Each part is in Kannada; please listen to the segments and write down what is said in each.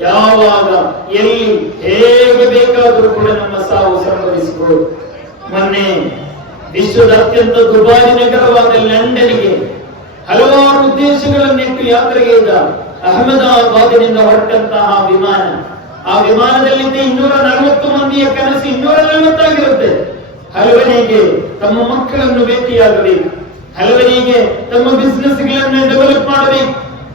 ಯಾವಾಗ, ಎಲ್ಲಿ ಹೇಗೆ ಬೇಕಾದರೂ ಕೂಡ ನಮ್ಮ ಸಾವು ಸಂಭವಿಸಬಹುದು ಮೊನ್ನೆ ವಿಶ್ವದ ಅತ್ಯಂತ ದುಬಾರಿ ನಗರವಾದ ಲಂಡನ್ಗೆ ಹಲವಾರು ಉದ್ದೇಶಗಳನ್ನಿಟ್ಟು ಯಾತ್ರೆಗೆ ಇದ್ದ ಅಹಮದಾಬಾದಿನಿಂದ ಹೊರಟಂತಹ ವಿಮಾನ. ಆ ವಿಮಾನದಲ್ಲಿದ್ದ ಇನ್ನೂರ ನಲವತ್ತು ಮಂದಿಯ ಕನಸು ಇನ್ನೂರ ನಲವತ್ತಾಗಿರುತ್ತೆ. ಹಲವನಿಗೆ ತಮ್ಮ ಮಕ್ಕಳನ್ನು ಭೇಟಿಯಾಗಬೇಕು. ಹಲವನಿಗೆ ತಮ್ಮ ಬಿಸ್ನೆಸ್ಗಳನ್ನು ಡೆವಲಪ್ ಮಾಡಬೇಕು.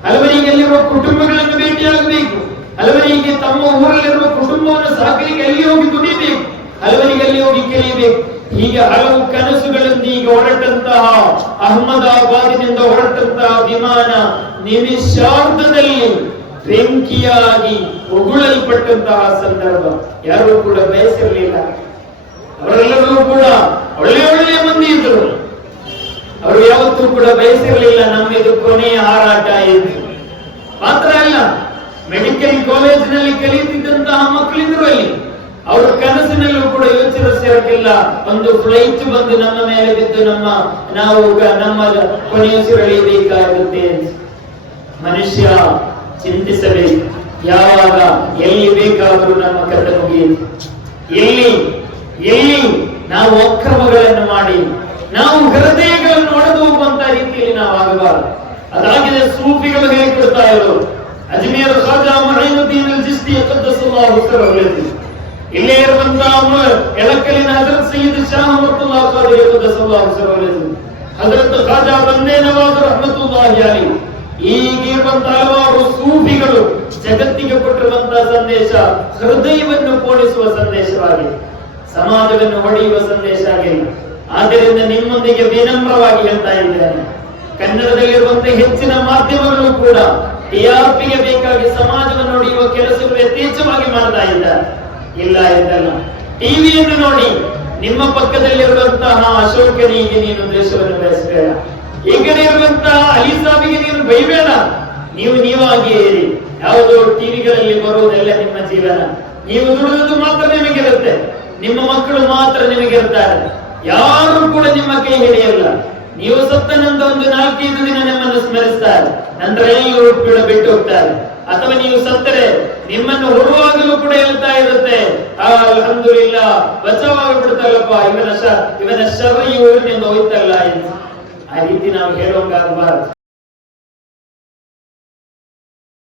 ಹಲವನಿಗೆ ಅಲ್ಲಿರುವ ಕುಟುಂಬಗಳನ್ನು ಭೇಟಿಯಾಗಬೇಕು. ಹಲವರಿಗೆ ತಮ್ಮ ಊರಲ್ಲಿರುವ ಕುಟುಂಬವನ್ನು ಸಾಕಲಿಕ್ಕೆ ಅಲ್ಲಿ ಹೋಗಿ ದುಡಿಬೇಕು? ಹಲವರಿಗೆ ಅಲ್ಲಿ ಹೋಗಿ ಕಲಿಯಬೇಕು ಹೀಗೆ ಹಲವು ಕನಸುಗಳೊಂದಿಗೆ ಹೊರಟಂತಹ ಅಹಮದಾಬಾದಿನಿಂದ ಹೊರಟಂತಹ ವಿಮಾನ ನಿಮಿಷಾರ್ಧದಲ್ಲಿ ಬೆಂಕಿಯಾಗಿ ಉಗುಳಲ್ಪಟ್ಟಂತಹ ಸಂದರ್ಭ. ಯಾರೂ ಕೂಡ ಬಯಸಿರಲಿಲ್ಲ. ಅವರೆಲ್ಲರೂ ಕೂಡ ಒಳ್ಳೆ ಒಳ್ಳೆಯ ಮಂದಿ ಇದ್ರು ಅವರು ಯಾವತ್ತೂ ಕೂಡ ಬಯಸಿರಲಿಲ್ಲ, ನಮ್ಮಿದು ಕೊನೆಯ ಹಾರಾಟ ಎಂದು ಮಾತ್ರ ಅಲ್ಲ ಮೆಡಿಕಲ್ ಕಾಲೇಜಿನಲ್ಲಿ ಕಲಿಯುತ್ತಿದ್ದಂತಹ ಮಕ್ಕಳಿದ್ರು ಅಲ್ಲಿ, ಅವರ ಕನಸಿನಲ್ಲೂ ಕೂಡ ಯೋಚಿಸಿರಲಿಲ್ಲ ಒಂದು ಫ್ಲೈಟ್ ಬಂದು ನಮ್ಮ ಮೇಲೆ ಬಿದ್ದು ನಮ್ಮ, ನಾವು ನಮ್ಮ ಕೊನೆಯುಸಿರಳಿಯಬೇಕಾಗುತ್ತೆ ಮನುಷ್ಯ ಚಿಂತಿಸಬೇಕು. ಯಾವಾಗ, ಎಲ್ಲಿ ಬೇಕಾದರೂ ನಮ್ಮ ಕರ್ತವ್ಯ ಮುಗಿಯುತ್ತೆ ಎಲ್ಲಿ ಎಲ್ಲಿ ನಾವು ಅಕ್ರಮಗಳನ್ನು ಮಾಡಿ, ನಾವು ಹೃದಯಗಳನ್ನು ಒಡೆದು ಅಂತ ರೀತಿಯಲ್ಲಿ ನಾವು ಆಗಬಾರದು ಅದಾಗಿದೆ ಸೂಫಿಗಳು ಹೇಳಿಕೊಡ್ತಾ ಇರೋರು ಅಜ್ಮೀರ್ ಖಾಜಾ ಮಹೀನುದ್ದೀನ್ ಅಲ್ ಜಿಸ್ತಿ ಯಕದ್ದಸುಲ್ಲಾಹು ಸರಹು ಇಲ್ಲೇ ಇರುವಂತಹ ಎಳಕಲಿನ ಹಜರತ್ ಸಯ್ಯದ್ ಶಾ ಯಕದ್ದಸುಲ್ಲಾಹು ಸರಹು ಹಜರತ್ ಖಾಜಾ ಬಂದೇ ನವಾಜ್ ರಹಮತುಲ್ಲಾಹಿ ಅಲಿ ಈಗಿರುವಂತಹ ಹಲವಾರು ಸೂಫಿಗಳು ಜಗತ್ತಿಗೆ ಕೊಟ್ಟಿರುವಂತಹ ಸಂದೇಶ, ಹೃದಯವನ್ನು ಕೋಣಿಸುವ ಸಂದೇಶವಾಗಿದೆ. ಸಮಾಜವನ್ನು ಹೊಡೆಯುವ ಸಂದೇಶ ಆಗಿಲ್ಲ. ಆದ್ದರಿಂದ ನಿಮ್ಮೊಂದಿಗೆ ವಿನಮ್ರವಾಗಿ ಹೇಳ್ತಾ ಇದ್ದೇನೆ. ಕನ್ನಡದಲ್ಲಿರುವಂತಹ ಹೆಚ್ಚಿನ ಮಾಧ್ಯಮಗಳು ಕೂಡ ಟಿಆರ್ಪಿಗೆ ಬೇಕಾಗಿ ಸಮಾಜವನ್ನು ಹೊಡೆಯುವ ಕೆಲಸಗಳು ಯಥೇಚ್ಛವಾಗಿ ಮಾಡ್ತಾ ಇದ್ದಾರೆ ಇಲ್ಲ ಎಂದಲ್ಲ. ಟಿವಿಯನ್ನು ನೋಡಿ ನಿಮ್ಮ ಪಕ್ಕದಲ್ಲಿರುವಂತಹ ಅಶೋಕನಿಗೆ ನೀನು ದೇಶವನ್ನು ಬಯಸಬೇಡ. ಈಗಲೇ ಇರುವಂತಹ ಅಲಿಸಾಬಿಗೆ ನೀನು ಬೈಬೇಡ. ನೀವು ನೀವಾಗಿ ಇರಿ ಯಾವುದೋ ಟಿವಿಗಳಲ್ಲಿ ಬರುವುದೆಲ್ಲ ನಿಮ್ಮ ಜೀವನ. ನೀವು ದುಡಿದು ಮಾತ್ರ ನಿಮಗಿರುತ್ತೆ. ನಿಮ್ಮ ಮಕ್ಕಳು ಮಾತ್ರ ನಿಮಗಿರ್ತಾರೆ. ಯಾರು ಕೂಡ ನಿಮ್ಮ ಕೈ ಹಿಡಿಯಲ್ಲ. ನೀವು ಸತ್ತ ನಂತರ ಒಂದು ನಾಲ್ಕೈದು ದಿನ ನಿಮ್ಮನ್ನು ಸ್ಮರಿಸ್ತಾರೆ. ನಂತರ ಎಲ್ಲರೂ ಕೂಡ ಬಿಟ್ಟು ಹೋಗ್ತಾರೆ. ಅಥವಾ ನೀವು ಸತ್ತರೆ, ನಿಮ್ಮನ್ನು ಹೊರುವಾಗಲೂ ಕೂಡ ಹೇಳ್ತಾ ಇರುತ್ತೆ. ಅಲ್ಹಮ್ದುಲಿಲ್ಲ ಬಚಾವಾಗಿ ಬಿಡ್ತಾರಪ್ಪ ಇವನ ಶ, ಇವನ ಶರ ಇವನಿಂದ ಹೋಯ್ತಲ್ಲ ಎಂದು ಆ ರೀತಿ ನಾವು ಹೇಳೋಂಗಾಗಬಾರದು